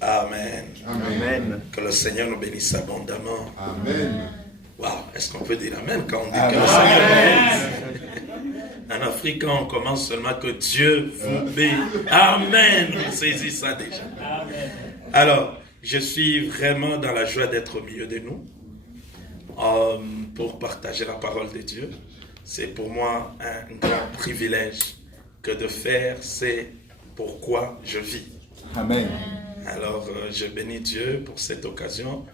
Amen. Amen. Que le Seigneur nous bénisse abondamment. Amen. Wow, est-ce qu'on peut dire Amen quand on dit que le Seigneur bénisse? En Afrique, on commence seulement que Dieu vous bénisse. Amen. On saisit ça déjà. Amen. Alors, je suis vraiment dans la joie d'être au milieu de nous pour partager la parole de Dieu. C'est pour moi un grand privilège que de faire, c'est pourquoi je vis. Amen. Alors, je bénis Dieu pour cette occasion.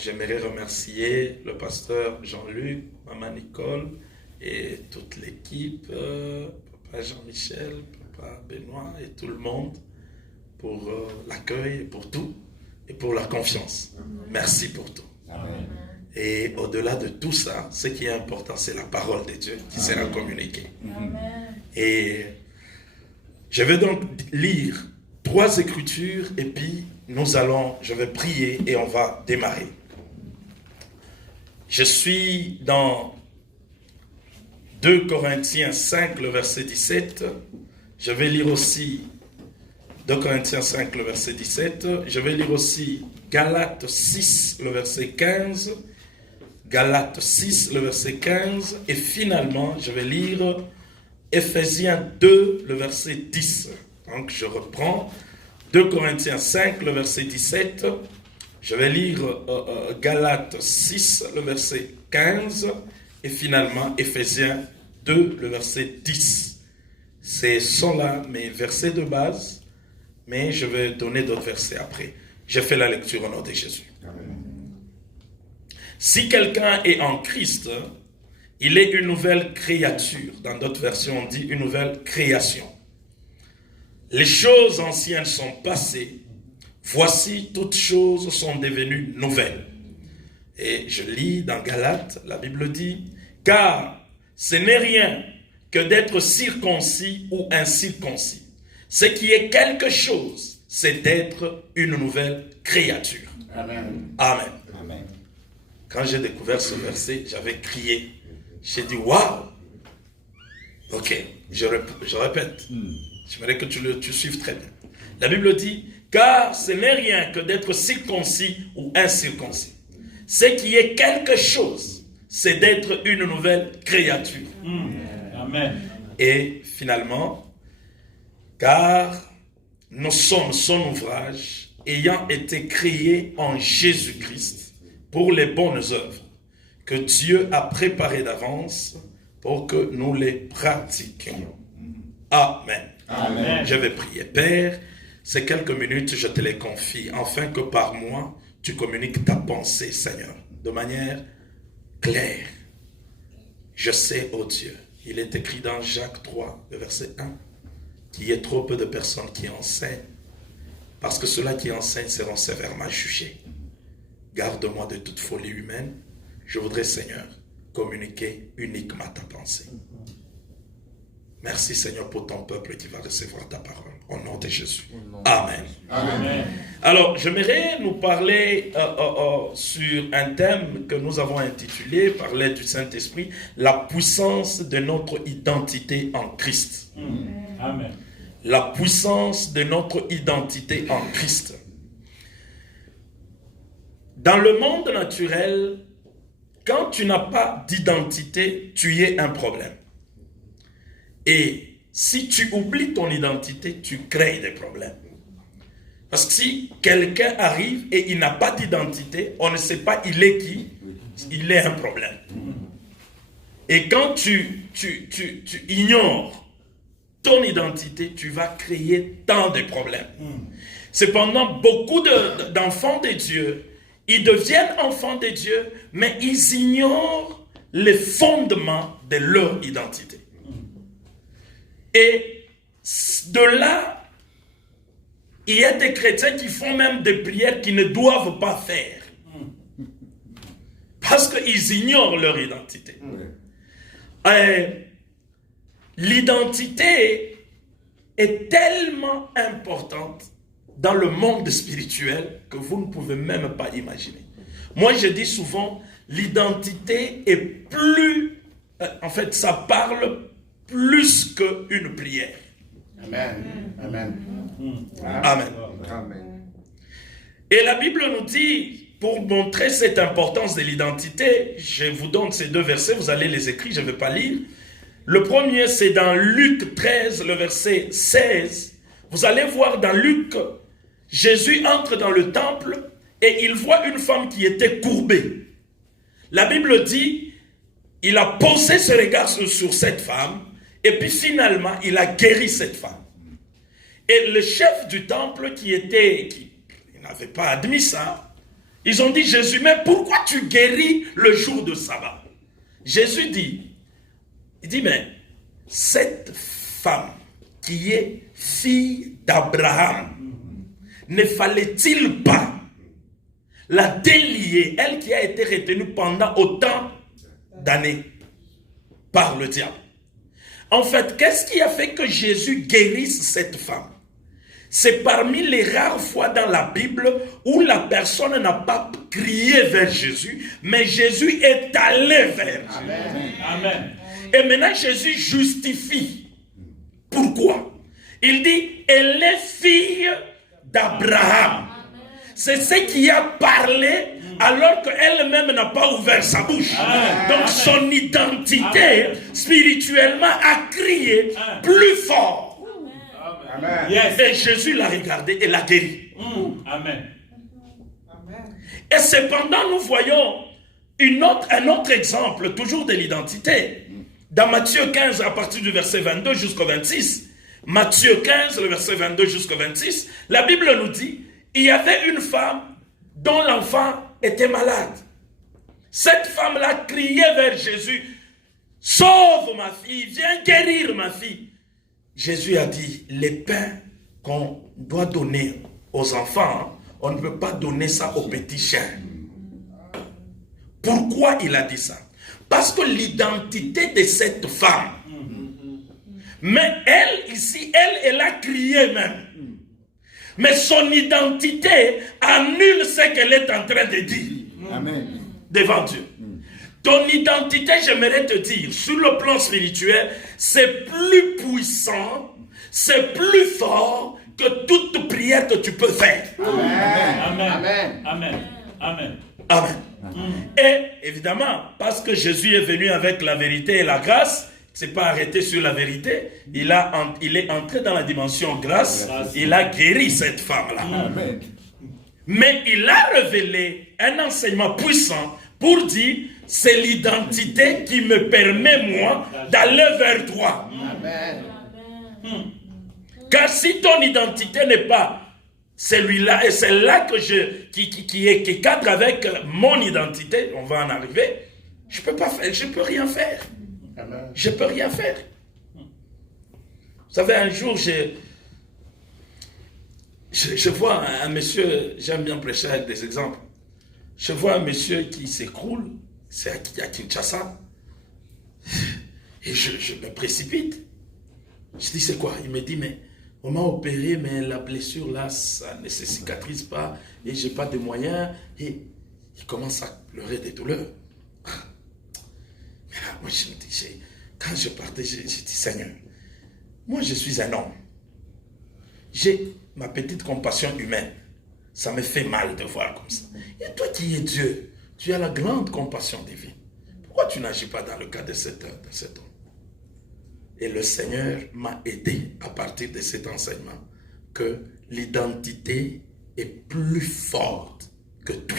J'aimerais remercier le pasteur Jean-Luc, maman Nicole et toute l'équipe, papa Jean-Michel, papa Benoît et tout le monde pour l'accueil, pour tout et pour la confiance. Merci pour tout. Amen. Et au-delà de tout ça, ce qui est important, c'est la parole de Dieu qui sera communiquée. Amen. Et je vais donc lire 3 écritures et puis je vais prier et on va démarrer. Je suis dans 2 Corinthiens 5, le verset 17. Je vais lire aussi 2 Corinthiens 5, le verset 17. Je vais lire aussi Galates 6, le verset 15. Galates 6, le verset 15. Et finalement, je vais lire Ephésiens 2, le verset 10. Donc, je reprends 2 Corinthiens 5, le verset 17. Je vais lire Galates 6, le verset 15. Et finalement, Ephésiens 2, le verset 10. Ce sont là mes versets de base, mais je vais donner d'autres versets après. Je fais la lecture au nom de Jésus. Amen. Si quelqu'un est en Christ, il est une nouvelle créature. Dans d'autres versions, on dit une nouvelle création. Les choses anciennes sont passées. Voici, toutes choses sont devenues nouvelles. Et je lis dans Galates, la Bible dit, car ce n'est rien que d'être circoncis ou incirconcis. Ce qui est quelque chose, c'est d'être une nouvelle créature. Amen. Amen. Amen. Quand j'ai découvert ce verset, j'avais crié. J'ai dit, waouh! Ok, je répète. J'aimerais que tu suives très bien. La Bible dit, car ce n'est rien que d'être circoncis ou incirconcis. Ce qui est quelque chose, c'est d'être une nouvelle créature. Amen. Et finalement, car nous sommes son ouvrage, ayant été créés en Jésus-Christ pour les bonnes œuvres que Dieu a préparées d'avance pour que nous les pratiquions. Amen. Amen. Je vais prier. Père, ces quelques minutes, je te les confie, afin que par moi, tu communiques ta pensée, Seigneur, de manière claire. Je sais, ô Dieu, il est écrit dans Jacques 3, le verset 1, qu'il y ait trop peu de personnes qui enseignent, parce que ceux-là qui enseignent seront sévèrement jugés. Garde-moi de toute folie humaine. Je voudrais, Seigneur, communiquer uniquement ta pensée. Merci, Seigneur, pour ton peuple qui va recevoir ta parole. Au nom de Jésus. Amen. Amen. Alors, j'aimerais nous parler sur un thème que nous avons intitulé, par l'aide du Saint-Esprit, la puissance de notre identité en Christ. Amen. La puissance de notre identité en Christ. Dans le monde naturel, quand tu n'as pas d'identité, tu es un problème. Et si tu oublies ton identité, tu crées des problèmes. Parce que si quelqu'un arrive et il n'a pas d'identité, on ne sait pas il est qui, il est un problème. Et quand tu ignores ton identité, tu vas créer tant de problèmes. Cependant, beaucoup d'enfants de Dieu, ils deviennent enfants de Dieu, mais ils ignorent les fondements de leur identité. Et de là, il y a des chrétiens qui font même des prières qu'ils ne doivent pas faire. Parce qu'ils ignorent leur identité. L'identité est tellement importante dans le monde spirituel que vous ne pouvez même pas imaginer. Moi, je dis souvent, l'identité est plus... en fait, ça parle plus qu'une prière. Amen. Amen. Amen. Amen. Et la Bible nous dit, pour montrer cette importance de l'identité, je vous donne ces 2 versets, vous allez les écrire, je ne vais pas lire. Le premier, c'est dans Luc 13, le verset 16. Vous allez voir dans Luc, Jésus entre dans le temple et il voit une femme qui était courbée. La Bible dit, il a posé ses regards sur cette femme et puis finalement, il a guéri cette femme. Et le chef du temple qui n'avait pas admis ça, ils ont dit, Jésus, mais pourquoi tu guéris le jour de sabbat? Jésus dit, mais cette femme qui est fille d'Abraham, ne fallait-il pas la délier, elle qui a été retenue pendant autant d'années par le diable? En fait, qu'est-ce qui a fait que Jésus guérisse cette femme? C'est parmi les rares fois dans la Bible où la personne n'a pas crié vers Jésus, mais Jésus est allé vers Dieu. Amen. Amen. Et maintenant, Jésus justifie. Pourquoi? Il dit, elle est fille d'Abraham. C'est ce qui a parlé alors qu'elle-même n'a pas ouvert sa bouche. Amen. Donc son identité spirituellement a crié plus fort. Amen. Yes. Et Jésus l'a regardé et l'a guéri. Amen. Et cependant, nous voyons un autre exemple, toujours de l'identité. Dans Matthieu 15, à partir du verset 22 jusqu'au 26, Matthieu 15, le verset 22 jusqu'au 26, la Bible nous dit, il y avait une femme dont l'enfant était malade. Cette femme-là criait vers Jésus, « Sauve ma fille, viens guérir ma fille. » Jésus a dit, les pains qu'on doit donner aux enfants, on ne peut pas donner ça aux petits chiens. Pourquoi il a dit ça? Parce que l'identité de cette femme, mais elle, ici, elle a crié même. Mais son identité annule ce qu'elle est en train de dire. Amen. Devant Dieu. Ton identité, j'aimerais te dire, sur le plan spirituel, c'est plus puissant, c'est plus fort que toute prière que tu peux faire. Amen. Amen. Amen. Amen. Amen. Et évidemment, parce que Jésus est venu avec la vérité et la grâce, c'est pas arrêté sur la vérité, il est entré dans la dimension grâce, il a guéri cette femme-là. Amen. Mais il a révélé un enseignement puissant pour dire, c'est l'identité qui me permet, moi, d'aller vers toi. Amen. Car si ton identité n'est pas celui-là, et c'est là que qui cadre avec mon identité, on va en arriver, je peux pas faire, je peux rien faire. Amen. Je peux rien faire. Vous savez, un jour, je vois un monsieur, j'aime bien prêcher avec des exemples. Je vois un monsieur qui s'écroule, c'est à Kinshasa, et je me précipite. Je dis, c'est quoi? Il me dit, mais on m'a opéré, mais la blessure là, ça ne se cicatrise pas, et j'ai pas de moyens, et il commence à pleurer des douleurs. Mais là, moi, je me dis, quand je partais, j'ai dit, Seigneur, moi je suis un homme. J'ai ma petite compassion humaine. Ça me fait mal de voir comme ça. Et toi qui es Dieu, tu as la grande compassion divine. Pourquoi tu n'agis pas dans le cas de cet homme? Et le Seigneur m'a aidé à partir de cet enseignement que l'identité est plus forte que tout.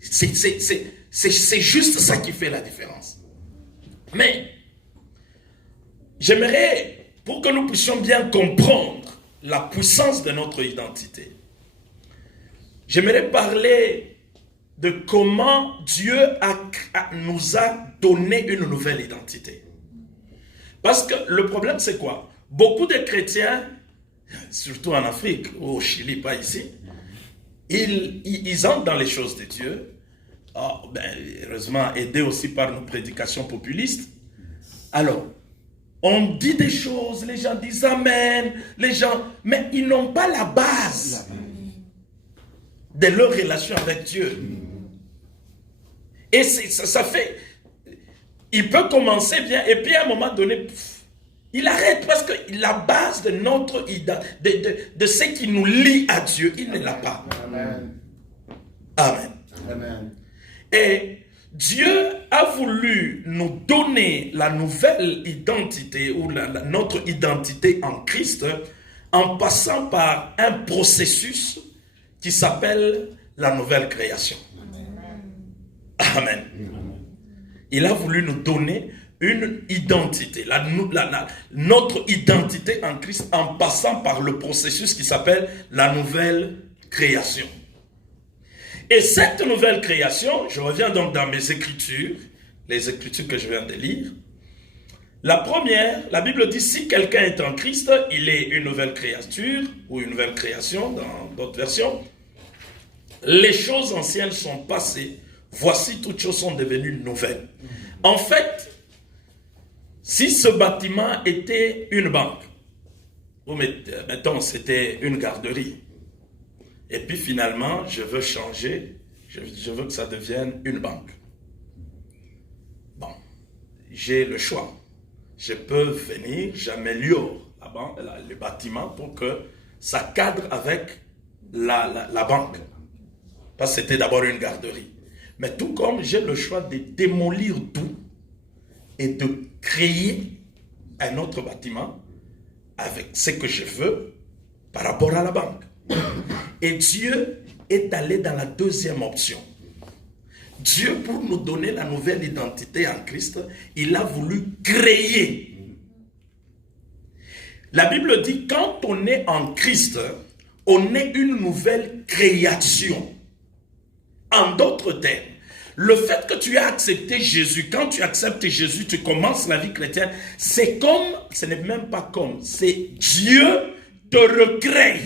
C'est juste ça qui fait la différence. Mais j'aimerais, pour que nous puissions bien comprendre la puissance de notre identité, j'aimerais parler de comment Dieu nous a donné une nouvelle identité. Parce que le problème, c'est quoi? Beaucoup de chrétiens, surtout en Afrique, ou au Chili, pas ici, ils entrent dans les choses de Dieu, heureusement aidés aussi par nos prédications populistes. Alors, on dit des choses, les gens disent Amen, mais ils n'ont pas la base de leur relation avec Dieu. Et ça fait, il peut commencer bien, et puis à un moment donné, Il arrête parce que la base de notre de ce qui nous lie à Dieu, il ne l'a pas. Amen. Amen. Amen. Et Dieu a voulu nous donner la nouvelle identité ou notre identité en Christ en passant par un processus qui s'appelle la nouvelle création. Amen. Il a voulu nous donner une identité, notre identité en Christ en passant par le processus qui s'appelle la nouvelle création. Et cette nouvelle création, je reviens donc dans mes écritures, les écritures que je viens de lire. La première, la Bible dit, si quelqu'un est en Christ, il est une nouvelle créature, ou une nouvelle création dans d'autres versions. Les choses anciennes sont passées, voici toutes choses sont devenues nouvelles. En fait, si ce bâtiment était une banque, ou mettons c'était une garderie, et puis finalement, je veux changer, je veux que ça devienne une banque. Bon, j'ai le choix. Je peux venir, j'améliore le bâtiment pour que ça cadre avec la banque. Parce que c'était d'abord une garderie. Mais tout comme j'ai le choix de démolir tout et de créer un autre bâtiment avec ce que je veux par rapport à la banque. Et Dieu est allé dans la deuxième option. Dieu, pour nous donner la nouvelle identité en Christ, il a voulu créer. La Bible dit, quand on est en Christ, on est une nouvelle création. En d'autres termes, le fait que tu aies accepté Jésus, quand tu acceptes Jésus, tu commences la vie chrétienne, c'est comme, ce n'est même pas comme, c'est Dieu te recrée.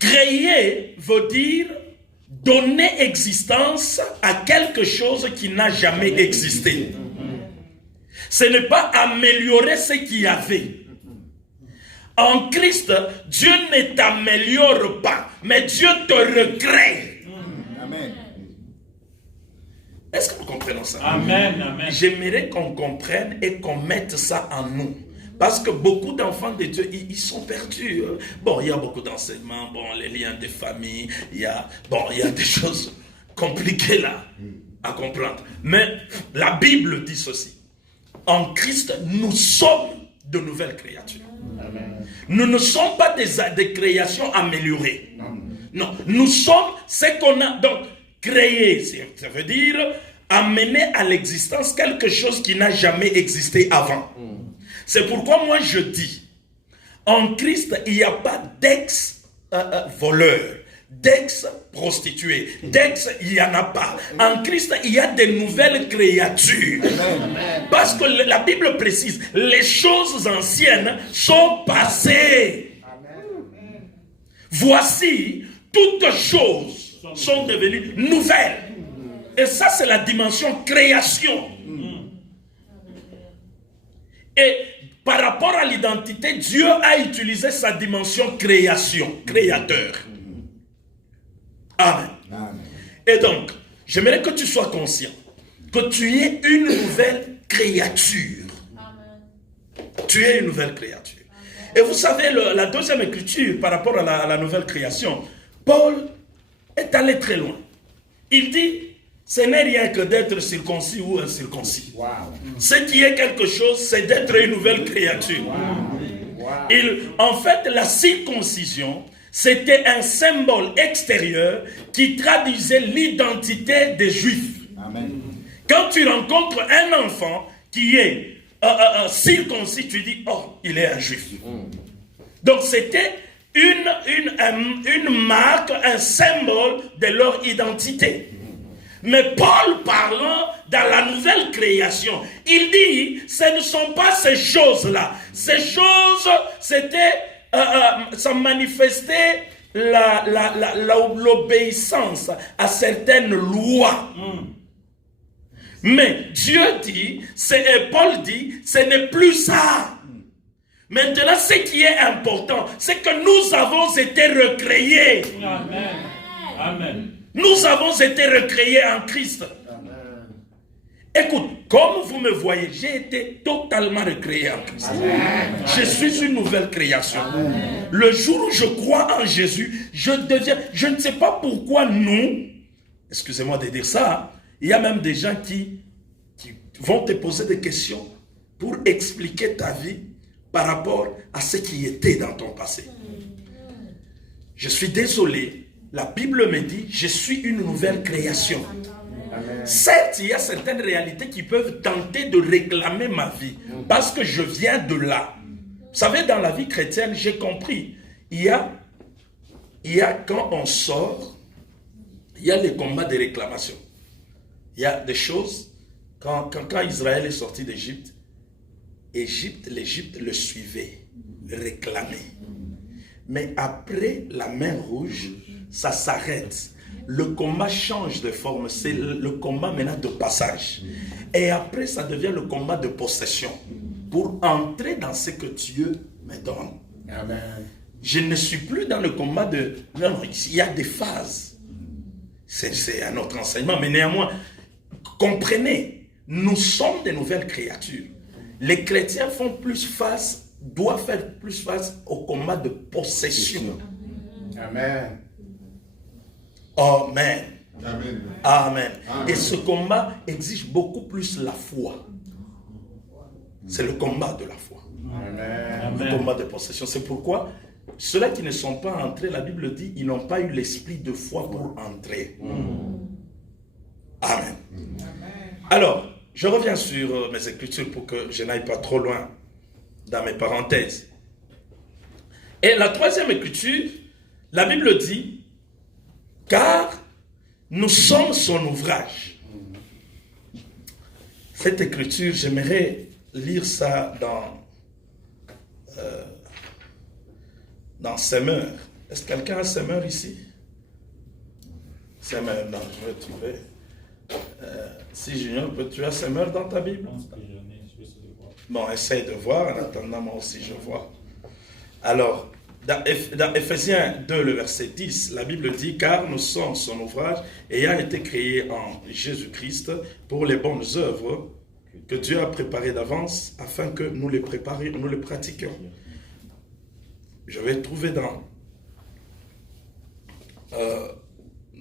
Créer veut dire donner existence à quelque chose qui n'a jamais existé. Ce n'est pas améliorer ce qu'il y avait. En Christ, Dieu ne t'améliore pas, mais Dieu te recrée. Amen. Est-ce que vous comprenez ça? Amen, amen. J'aimerais qu'on comprenne et qu'on mette ça en nous. Parce que beaucoup d'enfants de Dieu, ils sont perdus. Bon, il y a beaucoup d'enseignements, bon, les liens de famille, il y a des choses compliquées là à comprendre. Mais la Bible dit ceci. En Christ, nous sommes de nouvelles créatures. Amen. Nous ne sommes pas des créations améliorées. Non, nous sommes ce qu'on a donc créé. Ça veut dire amener à l'existence quelque chose qui n'a jamais existé avant. C'est pourquoi moi je dis, en Christ, il n'y a pas d'ex-voleur, d'ex-prostituée, il n'y en a pas. En Christ, il y a de nouvelles créatures. Parce que la Bible précise, les choses anciennes sont passées. Voici, toutes choses sont devenues nouvelles. Et ça, c'est la dimension création. Et par rapport à l'identité, Dieu a utilisé sa dimension création, créateur. Amen. Amen. Et donc, j'aimerais que tu sois conscient que tu es une nouvelle créature. Amen. Tu es une nouvelle créature. Amen. Et vous savez, la deuxième écriture par rapport à la nouvelle création, Paul est allé très loin. Il dit, ce n'est rien que d'être circoncis ou incirconcis. Wow. Ce qui est quelque chose, c'est d'être une nouvelle créature. Wow. Wow. En fait, la circoncision, c'était un symbole extérieur qui traduisait l'identité des Juifs. Amen. Quand tu rencontres un enfant qui est circoncis, tu dis, oh, il est un Juif. Donc c'était une marque, un symbole de leur identité. Mais Paul parlant dans la nouvelle création, il dit, ce ne sont pas ces choses-là. Ces choses, c'était, ça manifestait l'obéissance à certaines lois. Mais Dieu dit, et Paul dit, ce n'est plus ça. Maintenant, ce qui est important, c'est que nous avons été recréés. Amen. Amen. Nous avons été recréés en Christ. Amen. Écoute, comme vous me voyez, j'ai été totalement recréé en Christ. Je suis une nouvelle création. Le jour où je crois en Jésus, je ne sais pas pourquoi nous, excusez-moi de dire ça, il y a même des gens qui vont te poser des questions pour expliquer ta vie par rapport à ce qui était dans ton passé. Je suis désolé, la Bible me dit, je suis une nouvelle création. Certes, il y a certaines réalités qui peuvent tenter de réclamer ma vie, parce que je viens de là. Vous savez, dans la vie chrétienne, j'ai compris, il y a quand on sort, il y a les combats de réclamation. Il y a des choses, quand Israël est sorti d'Égypte, l'Égypte le suivait, le réclamait. Mais après la mer rouge, ça s'arrête. Le combat change de forme. C'est le combat maintenant de passage. Et après, ça devient le combat de possession. Pour entrer dans ce que Dieu me donne. Amen. Je ne suis plus dans le combat de... Non, il y a des phases. C'est un autre enseignement. Mais néanmoins, comprenez, nous sommes des nouvelles créatures. Les chrétiens doivent faire plus face au combat de possession. Amen. Amen. Amen. Amen. Et ce combat exige beaucoup plus la foi. C'est le combat de la foi. Amen. Le combat de possession. C'est pourquoi ceux-là qui ne sont pas entrés, la Bible dit, ils n'ont pas eu l'esprit de foi pour entrer. Amen. Alors, je reviens sur mes écritures pour que je n'aille pas trop loin dans mes parenthèses. Et la troisième écriture, la Bible dit, car nous sommes son ouvrage. Cette écriture, j'aimerais lire ça dans Semeur. Est-ce que quelqu'un a Semeur ici? Semeur, non, je vais trouver. Si Junior, tu as Semeur dans ta Bible? Bon, essaye de voir, en attendant moi aussi je vois. Alors, dans Ephésiens 2, le verset 10, la Bible dit, car nous sommes son ouvrage, ayant été créés en Jésus-Christ pour les bonnes œuvres que Dieu a préparées d'avance, afin que nous les préparions, nous les pratiquions. Je vais trouver dans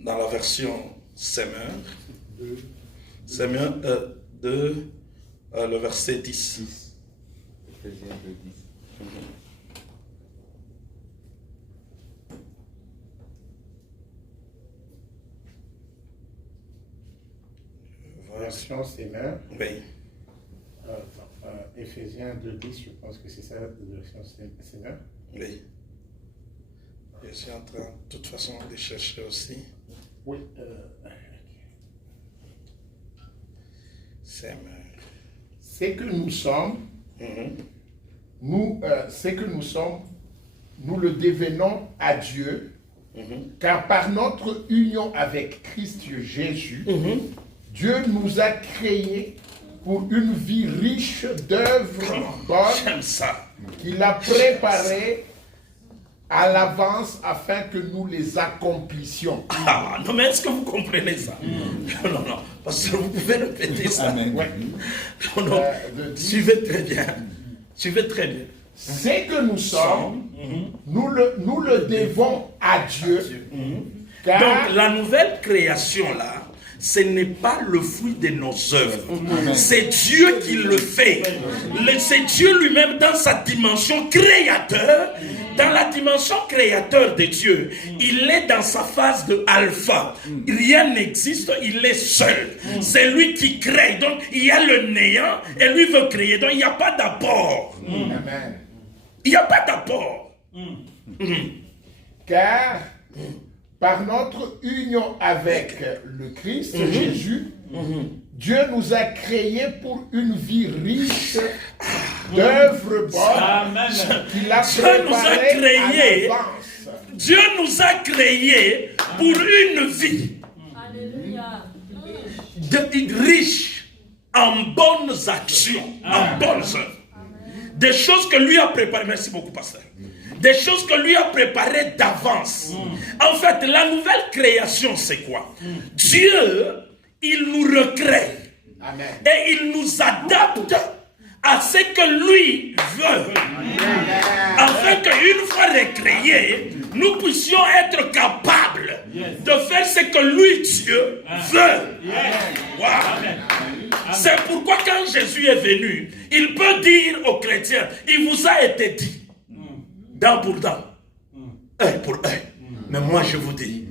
la version Semeur, Semeur 2, le verset 10. Ephésiens 2, 10. Version Semeur. Oui. Ephésiens 2, 10, je pense que c'est ça, la version Semeur. Oui. Je suis en train, de toute façon, de chercher aussi. Oui. Semeur. C'est que nous sommes, nous le devenons à Dieu, car par notre union avec Christ Jésus, Dieu nous a créés pour une vie riche d'œuvres bonnes qu'il a préparées à l'avance afin que nous les accomplissions. Ah, non, mais est-ce que vous comprenez ça? Non, parce que vous pouvez répéter ça. Ouais. Non, suivez très bien. Suivez très bien. C'est que nous sommes, nous le devons à Dieu. Car donc, la nouvelle création là, ce n'est pas le fruit de nos œuvres. C'est Dieu qui le fait. C'est Dieu lui-même dans sa dimension créateur. Dans la dimension créateur de Dieu, il est dans sa phase de alpha. Rien n'existe, il est seul. C'est lui qui crée. Donc, il y a le néant et lui veut créer. Donc, il n'y a pas d'apport. Amen. Il n'y a pas d'apport. Car par notre union avec le Christ Jésus, Dieu nous a créés pour une vie riche d'œuvres bonnes qu'il a préparées à l'avance. Dieu nous a créés pour une vie riche en bonnes actions, en bonnes œuvres. Des choses que lui a préparées. Merci beaucoup, pasteur. Des choses que lui a préparées d'avance. En fait, la nouvelle création, c'est quoi? Dieu, il nous recrée. Amen. Et il nous adapte à ce que lui veut. Afin qu'une fois recréés, nous puissions être capables de faire ce que lui, Dieu, veut. Wow. C'est pourquoi quand Jésus est venu, il peut dire aux chrétiens, il vous a été dit, dent pour dent, œil pour œil. Mais moi je vous dis,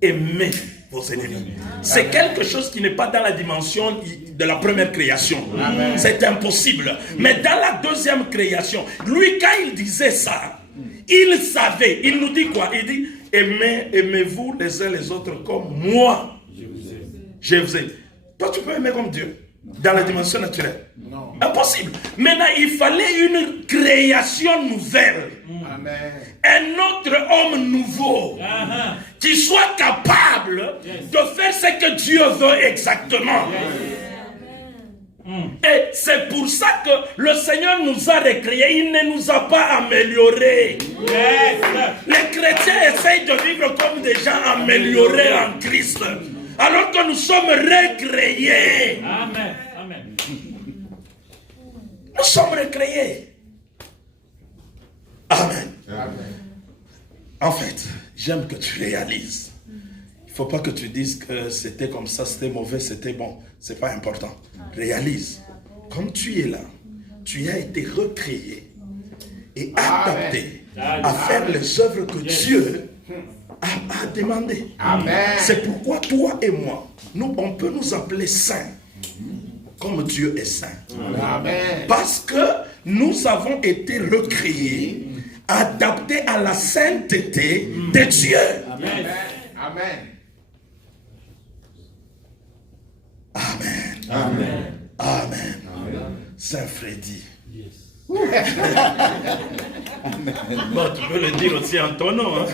aimez vos ennemis. C'est quelque chose qui n'est pas dans la dimension de la première création. C'est impossible. Mais dans la deuxième création, lui quand il disait ça, il savait. Il nous dit quoi? Il dit, aimez-vous les uns les autres comme moi. Je vous aime. Toi tu peux aimer comme Dieu dans la dimension naturelle? Non. Impossible. Maintenant il fallait une création nouvelle. Amen. Un autre homme nouveau qui soit capable de faire ce que Dieu veut exactement. Et c'est pour ça que le Seigneur nous a recréés. Il ne nous a pas améliorés. Les chrétiens essayent de vivre comme des gens améliorés en Christ, alors que nous sommes recréés. Amen. Amen. Nous sommes recréés. Amen. Amen. En fait, j'aime que tu réalises. Il ne faut pas que tu dises que c'était comme ça, c'était mauvais, c'était bon. Ce n'est pas important. Réalise. Comme tu es là, tu as été recréé et adapté à faire les œuvres que Dieu a demandées. Amen. C'est pourquoi toi et moi, on peut nous appeler saints, comme Dieu est saint. Amen. Parce que nous avons été recréés, adaptés à la sainteté de Dieu. Amen. Amen. Amen. Amen. Amen. Saint Freddy. Bon, tu peux le dire aussi en ton nom. Hein?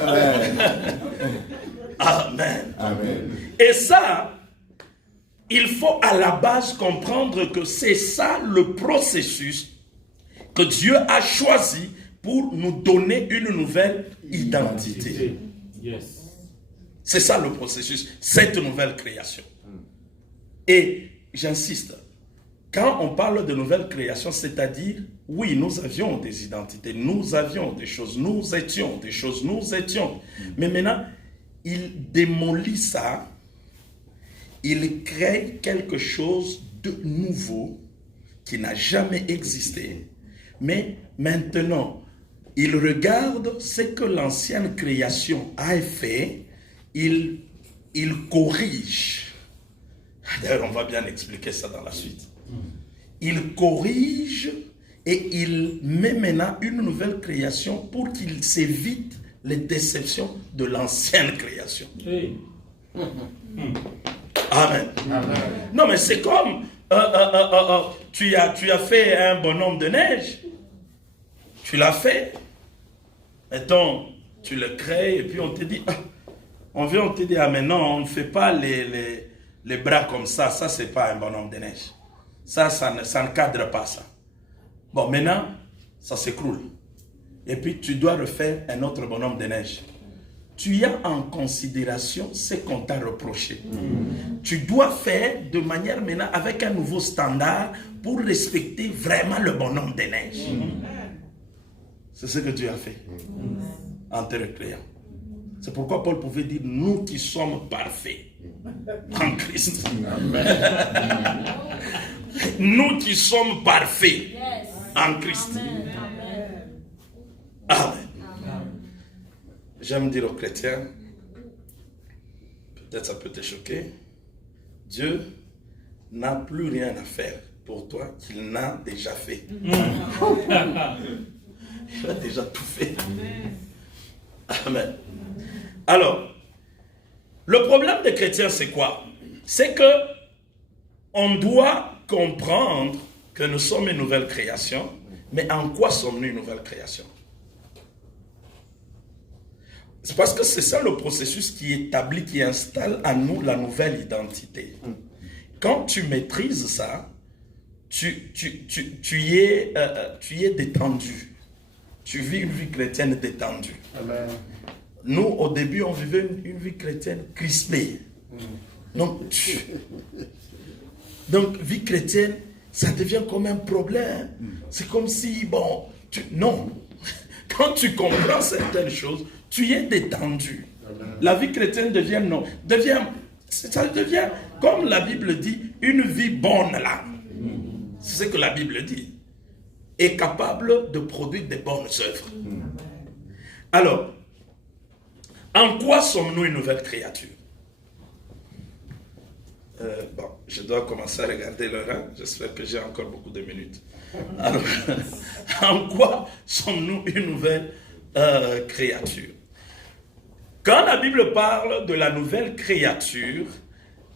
Amen. Amen. Et ça, il faut à la base comprendre que c'est ça le processus que Dieu a choisi pour nous donner une nouvelle identité. Yes. C'est ça le processus, cette nouvelle création. Et j'insiste, quand on parle de nouvelle création, c'est-à-dire, oui, nous avions des identités, nous avions des choses, nous étions des choses, nous étions. Mais maintenant, il démolit ça, il crée quelque chose de nouveau qui n'a jamais existé. Mais maintenant, il regarde ce que l'ancienne création a fait, il corrige. D'ailleurs, on va bien expliquer ça dans la suite. Il corrige et il met maintenant une nouvelle création pour qu'il s'évite les déceptions de l'ancienne création. Hey. Amen. Amen. Non, mais c'est comme tu as fait un bonhomme de neige. Tu l'as fait. Mettons, tu le crées et puis on te dit, on te dit, ah mais non, on ne fait pas les bras comme ça. Ça, c'est pas un bonhomme de neige. Ça ne cadre pas ça. Bon, maintenant, ça s'écroule. Et puis, tu dois refaire un autre bonhomme de neige. Tu as en considération ce qu'on t'a reproché. Tu dois faire de manière maintenant avec un nouveau standard pour respecter vraiment le bonhomme de neige. C'est ce que Dieu a fait en te recréant. C'est pourquoi Paul pouvait dire, nous qui sommes parfaits en Christ. Nous qui sommes parfaits en Christ. Amen. J'aime dire aux chrétiens, peut-être ça peut te choquer, Dieu n'a plus rien à faire pour toi qu'il n'a déjà fait. Il a déjà tout fait. Amen. Alors, le problème des chrétiens, c'est quoi? C'est que on doit comprendre que nous sommes une nouvelle création, mais en quoi sommes-nous une nouvelle création? C'est parce que c'est ça le processus qui établit, qui installe en nous la nouvelle identité. Quand tu maîtrises ça, tu es détendu. Tu vis une vie chrétienne détendue. Amen. Nous, au début, on vivait une vie chrétienne crispée. Donc, Donc, vie chrétienne, ça devient comme un problème. C'est comme si, bon, non. Quand tu comprends certaines choses, tu es détendu. La vie chrétienne ça devient, comme la Bible dit, une vie bonne là. C'est ce que la Bible dit. Est capable de produire des bonnes œuvres. Alors, en quoi sommes-nous une nouvelle créature? Bon, je dois commencer à regarder l'heure. Hein? J'espère que j'ai encore beaucoup de minutes. Alors, en quoi sommes-nous une nouvelle créature? Quand la Bible parle de la nouvelle créature,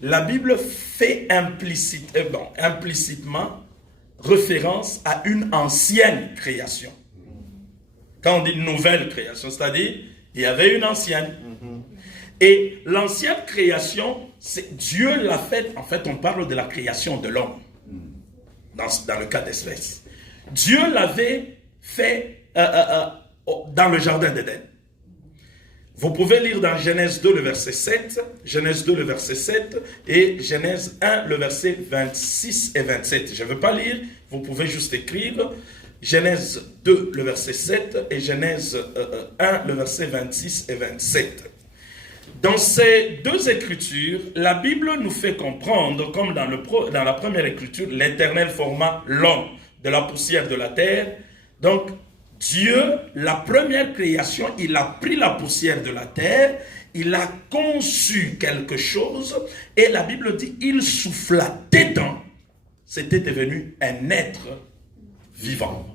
la Bible fait implicitement référence à une ancienne création. Quand on dit nouvelle création, c'est-à-dire il y avait une ancienne. Et l'ancienne création, Dieu l'a faite. En fait, on parle de la création de l'homme. Dans le cas d'espèce. Dieu l'avait fait dans le jardin d'Éden. Vous pouvez lire dans Genèse 2, le verset 7, Genèse 2, le verset 7, et Genèse 1, le verset 26 et 27. Je ne vais pas lire, vous pouvez juste écrire Genèse 2, le verset 7, et Genèse 1, le verset 26 et 27. Dans ces deux écritures, la Bible nous fait comprendre, comme dans la première écriture, l'Éternel forma l'homme de la poussière de la terre. Donc, Dieu, la première création, il a pris la poussière de la terre, il a conçu quelque chose, et la Bible dit, il souffla dedans, c'était devenu un être vivant.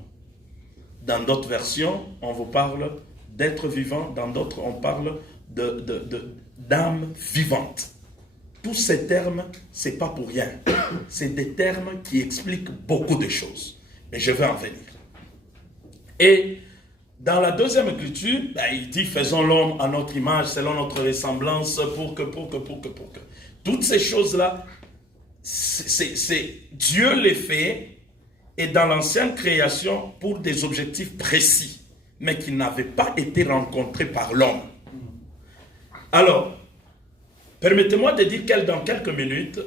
Dans d'autres versions, on vous parle d'être vivant, dans d'autres, on parle d'âme vivante. Tous ces termes, c'est pas pour rien. C'est des termes qui expliquent beaucoup de choses. Et je vais en venir. Et dans la deuxième écriture, il dit, faisons l'homme à notre image, selon notre ressemblance, pour que. Toutes ces choses-là, c'est Dieu les fait, et dans l'ancienne création, pour des objectifs précis, mais qui n'avaient pas été rencontrés par l'homme. Alors, permettez-moi de dire dans quelques minutes,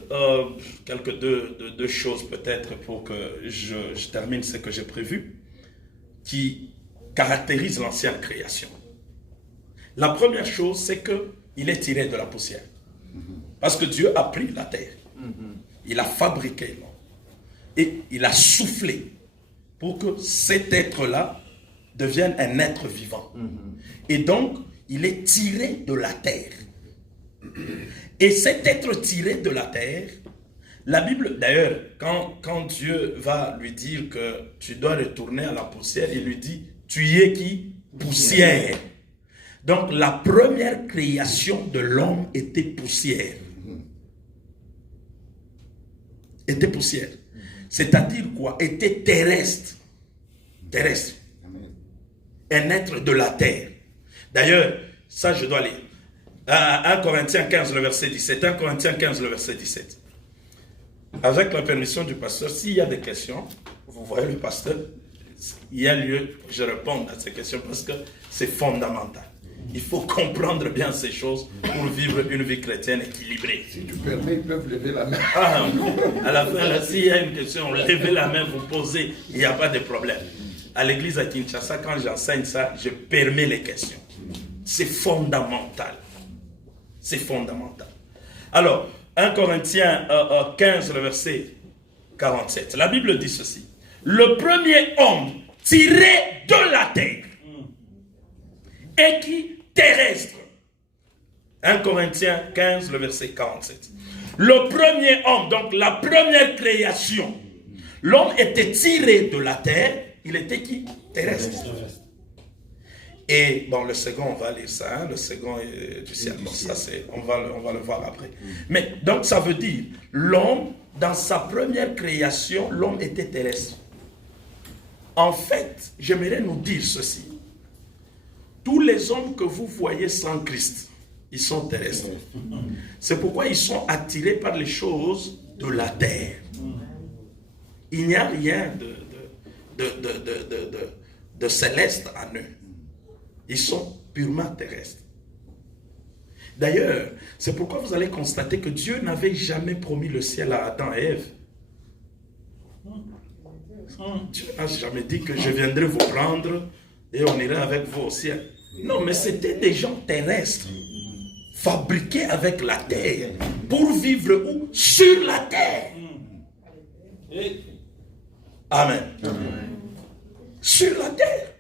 deux choses peut-être pour que je termine ce que j'ai prévu, qui caractérise l'ancienne création. La première chose, c'est qu'il est tiré de la poussière. Parce que Dieu a pris la terre. Il a fabriqué l'homme. Et il a soufflé pour que cet être-là devienne un être vivant. Et donc, il est tiré de la terre. Et cet être tiré de la terre, la Bible, d'ailleurs, quand Dieu va lui dire que tu dois retourner à la poussière, il lui dit, tu es qui? Poussière. Donc, la première création de l'homme était poussière. Était poussière. C'est-à-dire quoi? Était terrestre. Terrestre. Un être de la terre. D'ailleurs, ça je dois lire. 1 Corinthiens 15, le verset 17. 1 Corinthiens 15, le verset 17. Avec la permission du pasteur, s'il y a des questions, vous voyez le pasteur, il y a lieu que je réponde à ces questions parce que c'est fondamental. Il faut comprendre bien ces choses pour vivre une vie chrétienne équilibrée. Si tu permets, ils peuvent lever la main. À la fin, s'il y a une question, levez la main, vous posez, il n'y a pas de problème. À l'église à Kinshasa, quand j'enseigne ça, je permets les questions. C'est fondamental. C'est fondamental. Alors, 1 Corinthiens 15, le verset 47. La Bible dit ceci. Le premier homme tiré de la terre est qui? Terrestre. 1 Corinthiens 15, le verset 47. Le premier homme, donc la première création, l'homme était tiré de la terre, il était qui? Terrestre. Et bon, le second, on va lire ça, le second est du ciel. Bon, ça on va le voir après. Mais donc ça veut dire, l'homme, dans sa première création, l'homme était terrestre. En fait, j'aimerais nous dire ceci. Tous les hommes que vous voyez sans Christ, ils sont terrestres. C'est pourquoi ils sont attirés par les choses de la terre. Il n'y a rien de céleste en eux. Ils sont purement terrestres. D'ailleurs, c'est pourquoi vous allez constater que Dieu n'avait jamais promis le ciel à Adam et Ève Dieu n'a jamais dit que je viendrai vous prendre et on irait avec vous au ciel. Non, mais c'était des gens terrestres, fabriqués avec la terre, pour vivre où? Sur la terre. Amen. Sur la terre.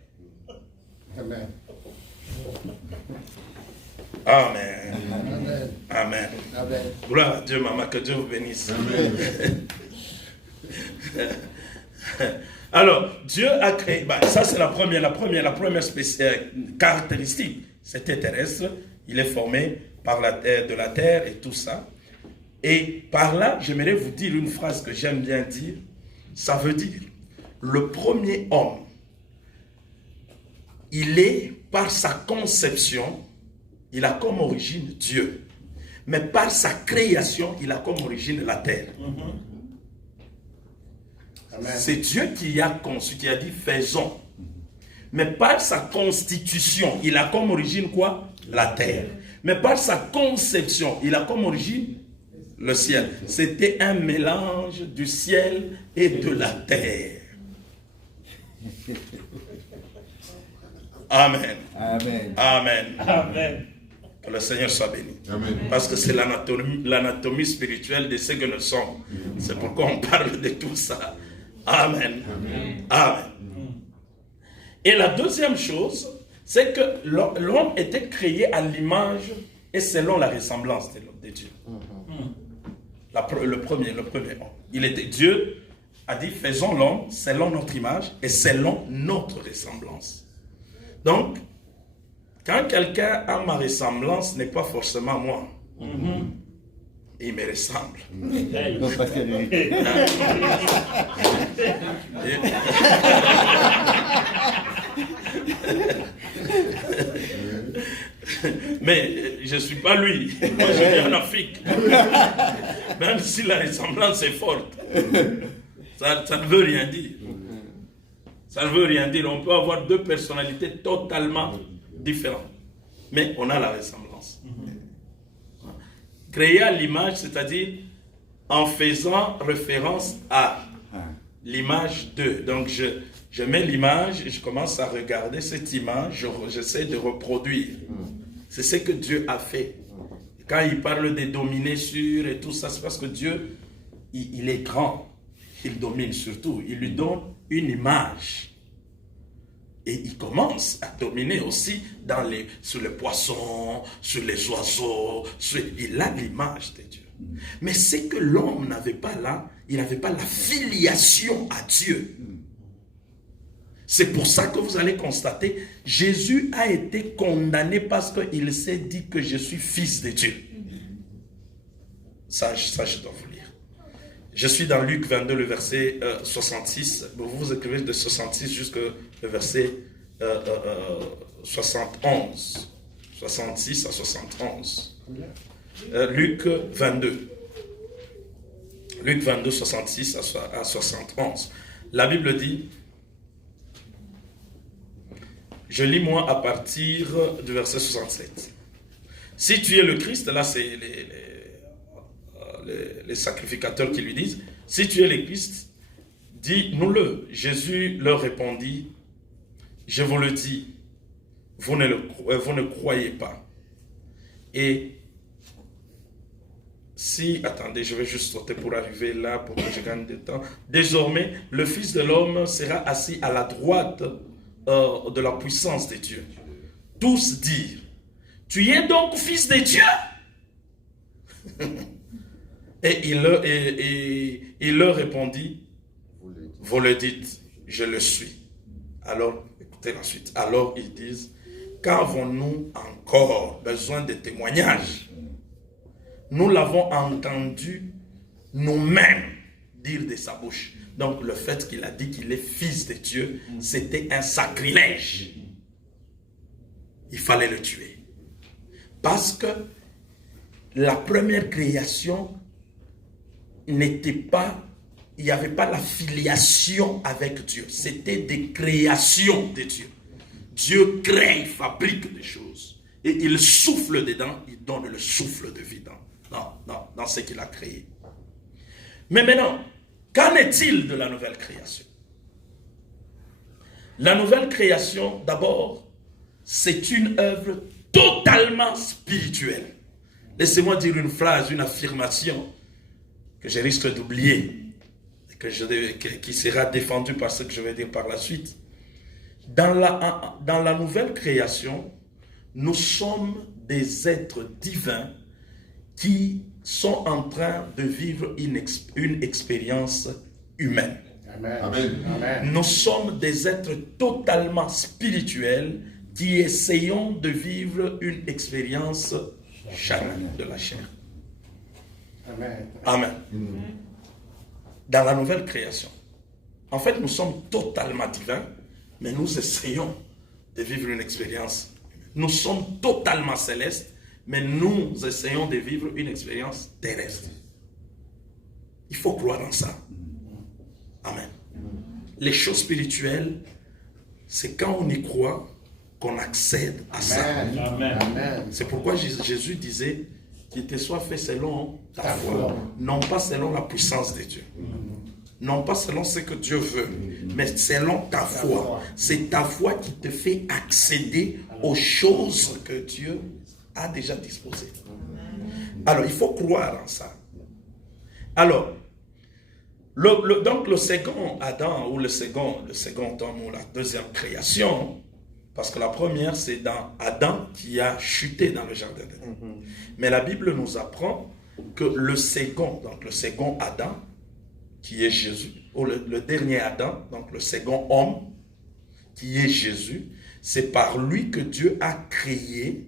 Amen. Amen. Amen. Amen. Amen. Gloire à Dieu, maman, que Dieu vous bénisse. Alors, Dieu a créé, ça c'est la première caractéristique. C'était terrestre, il est formé par la terre, de la terre et tout ça. Et par là, j'aimerais vous dire une phrase que j'aime bien dire. Ça veut dire, le premier homme, il est, par sa conception, il a comme origine Dieu. Mais par sa création, il a comme origine la terre. C'est Dieu qui a conçu, qui a dit faisons. Mais par sa constitution, il a comme origine quoi? La terre. Mais par sa conception, il a comme origine le ciel. C'était un mélange du ciel et de la terre. Amen. Amen. Amen. Amen. Que le Seigneur soit béni. Amen. Parce que c'est l'anatomie spirituelle de ce que nous sommes. C'est pourquoi on parle de tout ça. Amen. Amen. Amen. Et la deuxième chose, c'est que l'homme était créé à l'image et selon la ressemblance de Dieu. Le premier homme. Il était Dieu a dit faisons l'homme selon notre image et selon notre ressemblance. Donc, quand quelqu'un a ma ressemblance, ce n'est pas forcément moi. Il me ressemble. Non, parce que Mais je ne suis pas lui. Moi, je vis en Afrique. Même si la ressemblance est forte, ça ne veut rien dire. Ça ne veut rien dire. On peut avoir deux personnalités totalement différentes. Mais on a la ressemblance. Créer à l'image, c'est-à-dire en faisant référence à l'image d'eux. Donc, je mets l'image et je commence à regarder cette image, j'essaie de reproduire. C'est ce que Dieu a fait. Quand il parle de dominer sur et tout ça, c'est parce que Dieu, il est grand. Il domine surtout. Il lui donne une image. Et il commence à dominer aussi sur les poissons, sur les oiseaux. Il a l'image de Dieu. Mais c'est que l'homme n'avait pas là, il n'avait pas la filiation à Dieu. C'est pour ça que vous allez constater, Jésus a été condamné parce qu'il s'est dit que je suis fils de Dieu. Ça je dois vous lire. Je suis dans Luc 22, le verset 66. Vous écrivez de 66 jusqu'au verset 71. 66 à 71. Luc 22. Luc 22, 66 à 71. La Bible dit, je lis moi à partir du verset 67. Si tu es le Christ, là c'est les sacrificateurs qui lui disent, si tu es le Christ, dis-nous-le. Jésus leur répondit, je vous le dis, vous ne croyez pas. Et si, attendez, je vais juste sauter pour arriver là, pour que je gagne du temps. Désormais, le Fils de l'homme sera assis à la droite de la puissance de Dieu. Tous dirent, tu es donc Fils de Dieu? Et il leur répondit, vous le dites, je le suis. Alors, écoutez la suite. Alors ils disent, qu'avons-nous encore besoin de témoignages? Nous l'avons entendu nous-mêmes dire de sa bouche. Donc le fait qu'il a dit qu'il est fils de Dieu, c'était un sacrilège. Il fallait le tuer. Parce que la première création n'était pas, il n'y avait pas la filiation avec Dieu. C'était des créations de Dieu. Dieu crée, il fabrique des choses. Et il souffle dedans, il donne le souffle de vie dans ce qu'il a créé. Mais maintenant, qu'en est-il de la nouvelle création? La nouvelle création, d'abord, c'est une œuvre totalement spirituelle. Laissez-moi dire une phrase, une affirmation que je risque d'oublier, qui sera défendue par ce que je vais dire par la suite. Dans la nouvelle création, nous sommes des êtres divins qui sont en train de vivre une expérience humaine. Amen. Amen. Nous sommes des êtres totalement spirituels qui essayons de vivre une expérience charnelle de la chair. Amen. Amen. Dans la nouvelle création. En fait, nous sommes totalement divins, mais nous essayons de vivre une expérience. Nous sommes totalement célestes, mais nous essayons de vivre une expérience terrestre. Il faut croire en ça. Amen. Les choses spirituelles, c'est quand on y croit qu'on accède à ça. Amen. Amen. C'est pourquoi Jésus disait qu'il te soit fait selon ta foi, non pas selon la puissance de Dieu. Non pas selon ce que Dieu veut, mais selon ta foi. C'est ta foi qui te fait accéder aux choses que Dieu a déjà disposées. Alors, il faut croire en ça. Alors, donc le second Adam, ou le second homme, ou la deuxième création, parce que la première, c'est dans Adam qui a chuté dans le jardin d'Éden. Mais la Bible nous apprend que le second Adam, qui est Jésus, ou le dernier Adam, donc le second homme, qui est Jésus, c'est par lui que Dieu a créé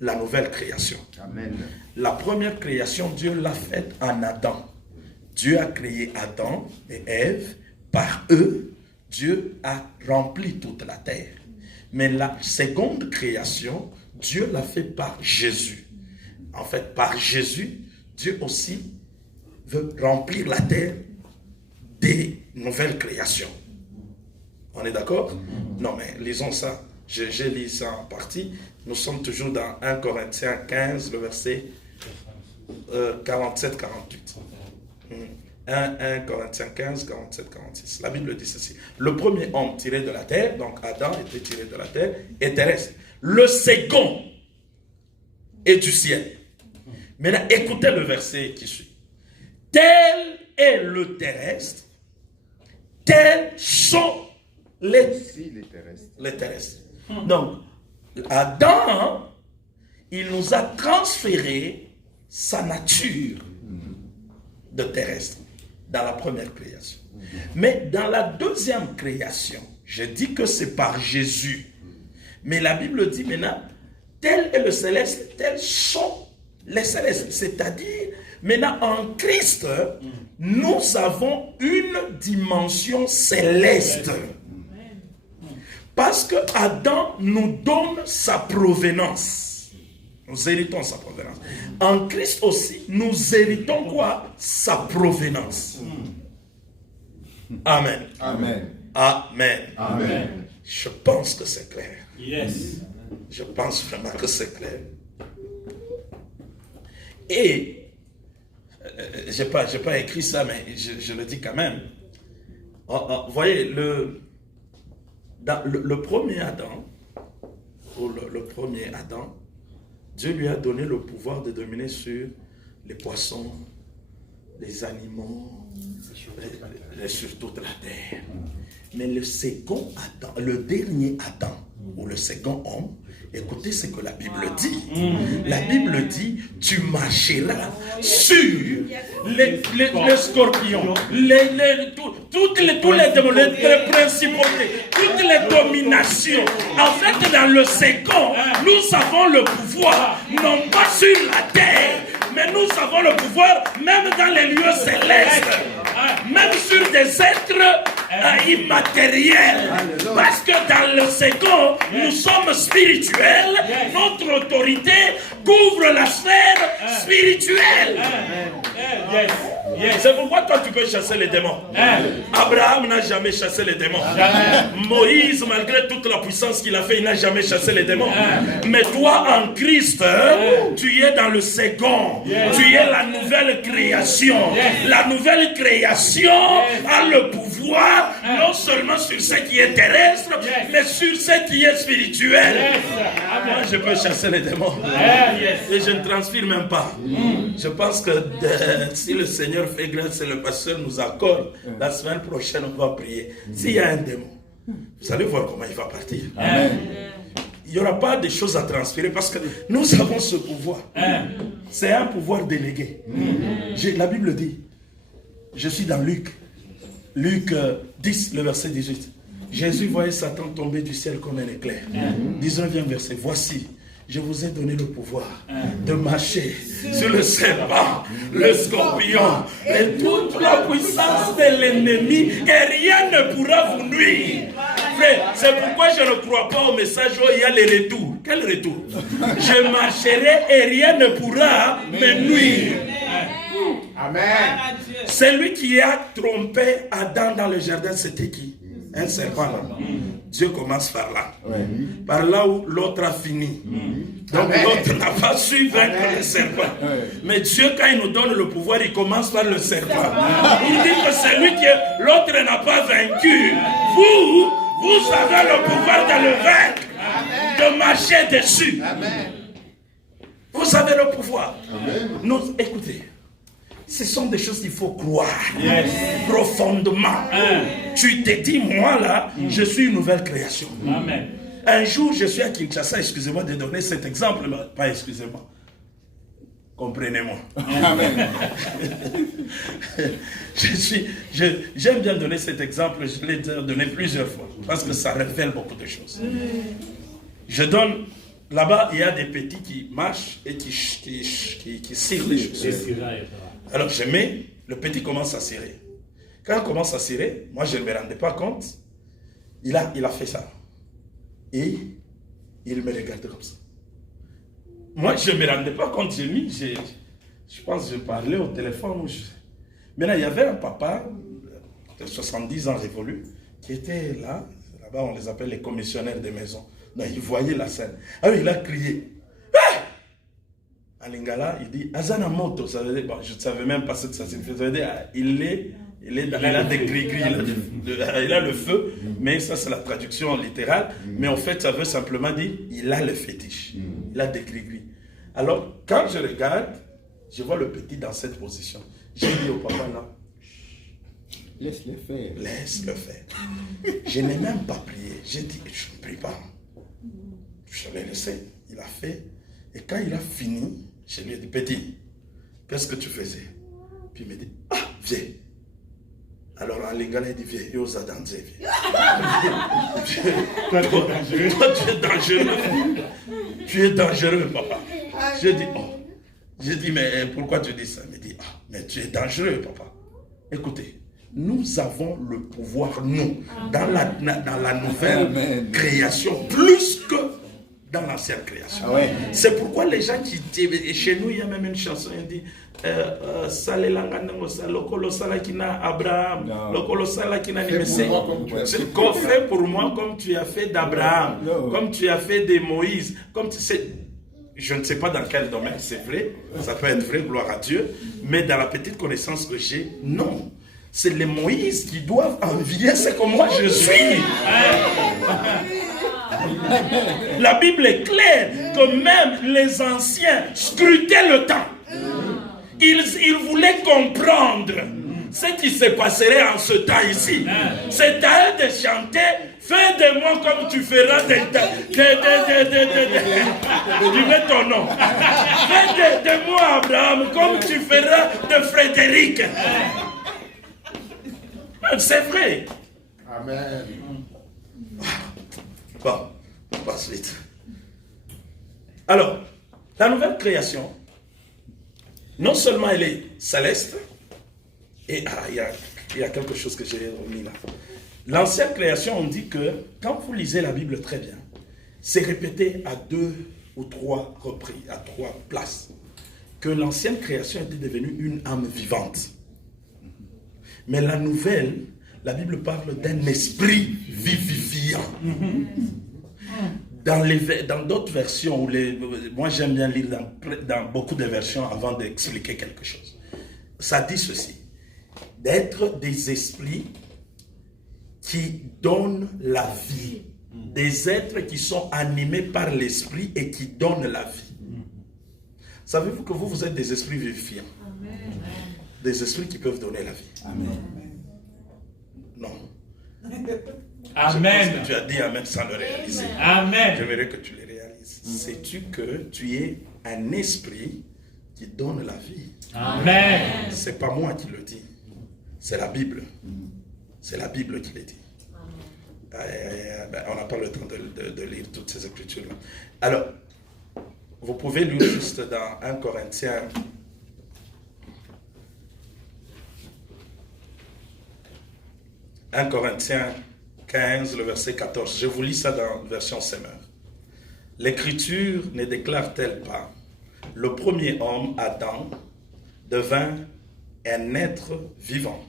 la nouvelle création. Amen. La première création, Dieu l'a faite en Adam. Dieu a créé Adam et Ève. Par eux, Dieu a rempli toute la terre. Mais la seconde création, Dieu l'a fait par Jésus. En fait, par Jésus, Dieu aussi veut remplir la terre des nouvelles créations. On est d'accord? Non, mais lisons ça. J'ai lu ça en partie. Nous sommes toujours dans 1 Corinthiens 15, le verset 47-48. 1 Corinthiens 15, 47-46. La Bible dit ceci. Le premier homme tiré de la terre, donc Adam était tiré de la terre, est terrestre. Le second est du ciel. Maintenant, écoutez le verset qui suit. Tel est le terrestre, tels sont les terrestres. Donc, Adam, il nous a transféré sa nature de terrestre dans la première création. Mais dans la deuxième création, je dis que c'est par Jésus. Mais la Bible dit maintenant, tel est le céleste, tels sont les célestes. C'est-à-dire, maintenant en Christ, nous avons une dimension céleste. Parce que Adam nous donne sa provenance. Nous héritons sa provenance. En Christ aussi, nous héritons quoi? Sa provenance. Amen. Amen. Amen. Amen. Je pense que c'est clair. Yes. Je pense vraiment que c'est clair. Et, je n'ai pas écrit ça, mais je le dis quand même. Vous voyez, le premier Adam, ou le premier Adam, Dieu lui a donné le pouvoir de dominer sur les poissons, les animaux, sur toute la terre. Mais le second Adam, le dernier Adam, ou le second homme, écoutez ce que la Bible dit. La Bible dit, tu marcheras sur les scorpions, tous les démons, les principautés, toutes les dominations. En fait, dans le second, nous avons le pouvoir, non pas sur la terre, mais nous avons le pouvoir même dans les lieux célestes, même sur des êtres immatériels. Parce que dans le second, nous sommes spirituels. Notre autorité couvre la sphère spirituelle. C'est pourquoi toi tu peux chasser les démons. Abraham n'a jamais chassé les démons. Moïse, malgré toute la puissance qu'il a fait, il n'a jamais chassé les démons. Mais toi en Christ, tu es dans le second. Tu es la nouvelle création. La nouvelle création a le pouvoir pouvoir non seulement sur ce qui est terrestre, mais sur ce qui est spirituel. Moi, je peux chasser les démons. Et je ne transpire même pas. Je pense que si le Seigneur fait grâce et le pasteur nous accorde, la semaine prochaine, on va prier. S'il y a un démon, vous allez voir comment il va partir. Amen. Il n'y aura pas de choses à transpirer parce que nous avons ce pouvoir. C'est un pouvoir délégué. La Bible dit, je suis dans Luc 10, le verset 18. Jésus voyait Satan tomber du ciel comme un éclair. 19e verset, voici, je vous ai donné le pouvoir de marcher sur le serpent, le scorpion et toute la puissance de l'ennemi et rien ne pourra vous nuire. Frère, c'est pourquoi je ne crois pas au message où il y a les retours. Quel retour? Je marcherai et rien ne pourra me nuire. Amen. Celui qui a trompé Adam dans le jardin, c'était qui? Un serpent là. Dieu commence par là. Par là où l'autre a fini. Donc l'autre n'a pas su vaincre le serpent. Mais Dieu, quand il nous donne le pouvoir, il commence par le serpent. Pour dire que celui que l'autre n'a pas vaincu, vous avez le pouvoir de le vaincre, de marcher dessus. Vous avez le pouvoir. Nous, écoutez. Ce sont des choses qu'il faut croire profondément. Tu te dis, moi là, je suis une nouvelle création. Amen. Un jour, je suis à Kinshasa, excusez-moi de donner cet exemple, mais pas excusez-moi. Comprenez-moi. Amen. J'aime bien donner cet exemple, je l'ai donné plusieurs fois, parce que ça révèle beaucoup de choses. Je donne, là-bas, il y a des petits qui marchent et qui cirent les choses. Alors je mets, le petit commence à cirer. Quand il commence à cirer, moi je ne me rendais pas compte, il a fait ça. Et il me regarde comme ça. Moi je ne me rendais pas compte, je pense que je parlais au téléphone. Maintenant il y avait un papa de 70 ans révolu qui était là, là-bas on les appelle les commissionnaires des maisons. Non, il voyait la scène. Alors il a crié. À Lingala, il dit Azana moto, ça veut dire, bon, je ne savais même pas ce que ça signifie. Ça veut dire, il a des gris-gris, il a le feu, mais ça c'est la traduction littérale. Mais en fait, ça veut simplement dire il a le fétiche, il a des gris-gris. Alors, quand je regarde, je vois le petit dans cette position. J'ai dit au papa là, Laisse-le faire. Laisse-le faire. Je n'ai même pas prié. J'ai dit, je ne prie pas. Je l'ai laissé, il a fait. Et quand il a fini, je lui ai dit, petit, qu'est-ce que tu faisais? Puis il me dit, ah, viens. Alors en lingala, il dit, viens, il ose danser, viens. Toi, tu es dangereux. Tu es dangereux, papa. J'ai dit, oh. J'ai dit, mais pourquoi tu dis ça? Il me dit, ah, mais tu es dangereux, papa. Écoutez, nous avons le pouvoir, nous, dans la nouvelle création, plus que dans l'ancienne création. C'est pourquoi les gens qui... Et chez nous, il y a même une chanson, il dit Abraham, fais pour moi comme tu as fait d'Abraham, comme tu as fait de Moïse, comme tu sais... Je ne sais pas dans quel domaine c'est vrai, ça peut être vrai, gloire à Dieu, mais dans la petite connaissance que j'ai, non. C'est les Moïse qui doivent envier ce que moi je suis. La Bible est claire que même les anciens scrutaient le temps. Ils voulaient comprendre ce qui se passerait en ce temps ici. C'est à eux de chanter. Fais de moi comme tu feras tu mets ton nom. Fais de moi Abraham comme tu feras de Frédéric. C'est vrai. Amen. Bon, on passe vite. Alors, la nouvelle création, non seulement elle est céleste, et il y a quelque chose que j'ai remis là. L'ancienne création, on dit que, quand vous lisez la Bible très bien, c'est répété à 2 ou 3 reprises, à 3 places, que l'ancienne création était devenue une âme vivante. Mais la nouvelle, la Bible parle d'un esprit vivifiant. Dans d'autres versions, moi j'aime bien lire dans beaucoup de versions avant d'expliquer quelque chose. Ça dit ceci, d'être des esprits qui donnent la vie. Des êtres qui sont animés par l'esprit et qui donnent la vie. Savez-vous que vous êtes des esprits vivifiants? Des esprits qui peuvent donner la vie. Amen. Non. Amen. Je pense que tu as dit Amen sans le réaliser. Amen. J'aimerais que tu le réalises. Sais-tu que tu es un esprit qui donne la vie? Amen. C'est pas moi qui le dis. C'est la Bible. C'est la Bible qui le dit. On n'a pas le temps de lire toutes ces écritures-là. Alors, vous pouvez lire juste dans 1 Corinthiens. 1 Corinthiens 15, le verset 14. Je vous lis ça dans la version Semeur. L'Écriture ne déclare-t-elle pas: le premier homme, Adam, devint un être vivant,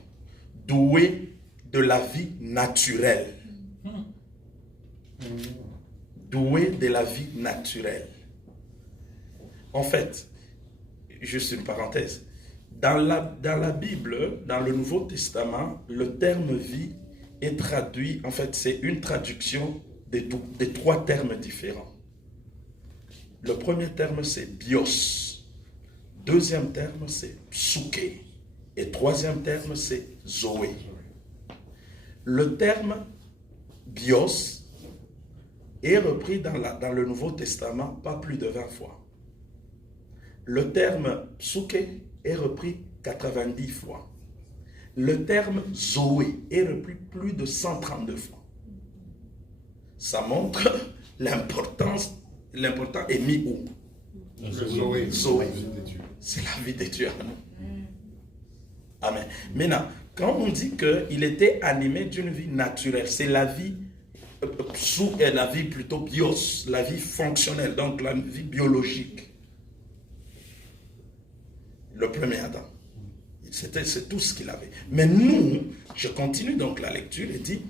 doué de la vie naturelle. Doué de la vie naturelle. En fait, juste une parenthèse, dans la Bible, dans le Nouveau Testament, le terme vie est traduit, en fait, c'est une traduction des 3 termes différents. Le premier terme, c'est bios. Deuxième terme, c'est psuké. Et troisième terme, c'est zoé. Le terme bios est repris dans le Nouveau Testament pas plus de 20 fois. Le terme psuké est repris 90 fois. Le terme zoé est repris plus de 132 fois. Ça montre l'importance. L'important est mis où? Zoé. Zoé. C'est la vie de Dieu. Amen. Maintenant, quand on dit qu'il était animé d'une vie naturelle, c'est la vie la vie plutôt bios, la vie fonctionnelle, donc la vie biologique. Le premier Adam. C'est tout ce qu'il avait. Mais nous, je continue donc la lecture et dit,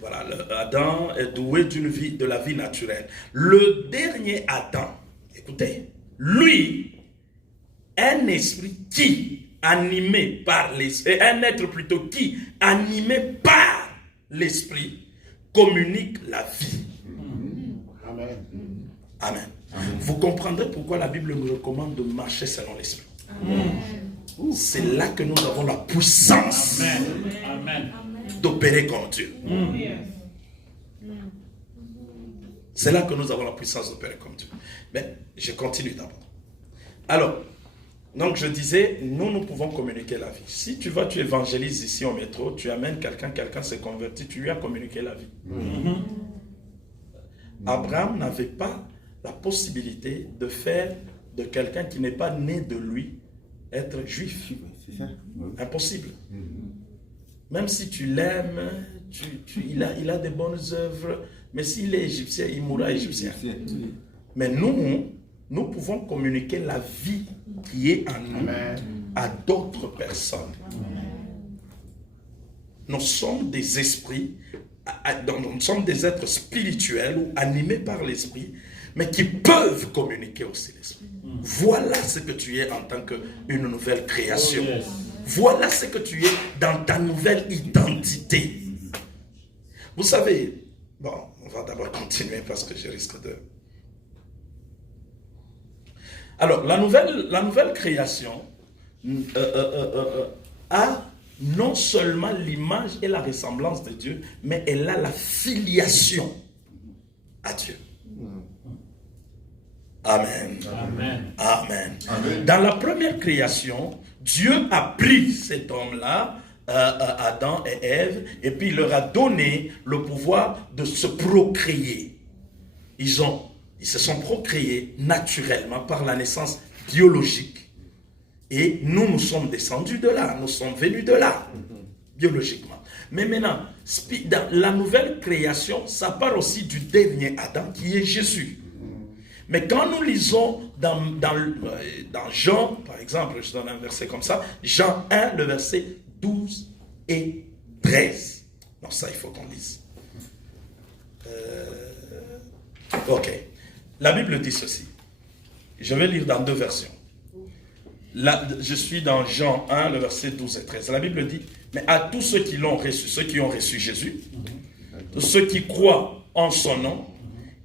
voilà, Adam est doué de la vie naturelle. Le dernier Adam, écoutez, lui, un esprit qui, animé par l'esprit, un être plutôt qui, animé par l'esprit, communique la vie. Amen. Amen. Vous comprendrez pourquoi la Bible nous recommande de marcher selon l'esprit. C'est là que nous avons la puissance Amen. d'opérer comme Dieu. C'est là que nous avons la puissance d'opérer comme Dieu. Mais je continue d'abord. Alors, donc je disais, nous pouvons communiquer la vie. Si tu vas, tu évangélises ici au métro, tu amènes quelqu'un s'est converti, tu lui as communiqué la vie. Abraham n'avait pas la possibilité de faire de quelqu'un qui n'est pas né de lui être juif. C'est ça. Impossible. Même si tu l'aimes, il a des bonnes œuvres, mais s'il est égyptien, il mourra égyptien. Mais nous pouvons communiquer la vie qui est en nous à d'autres personnes. Nous sommes des esprits, nous sommes des êtres spirituels ou animés par l'esprit, mais qui peuvent communiquer aussi l'esprit. Voilà ce que tu es en tant qu'une nouvelle création. Oh, yes. Voilà ce que tu es dans ta nouvelle identité. Vous savez, bon, on va d'abord continuer parce que je risque de... Alors, la nouvelle création a non seulement l'image et la ressemblance de Dieu, mais elle a la filiation à Dieu. Amen. Amen. Amen. Amen. Dans la première création, Dieu a pris cet homme-là, Adam et Ève, et puis il leur a donné le pouvoir de se procréer. Ils se sont procréés naturellement par la naissance biologique. Et nous sommes descendus de là, nous sommes venus de là, biologiquement. Mais maintenant, dans la nouvelle création, ça part aussi du dernier Adam qui est Jésus. Mais quand nous lisons dans Jean, par exemple, je donne un verset comme ça, Jean 1, le verset 12 et 13. Non, ça, il faut qu'on lise. Ok. La Bible dit ceci. Je vais lire dans 2 versions. Là, je suis dans Jean 1, le verset 12 et 13. La Bible dit, mais à tous ceux qui l'ont reçu, ceux qui ont reçu Jésus, tous ceux qui croient en son nom,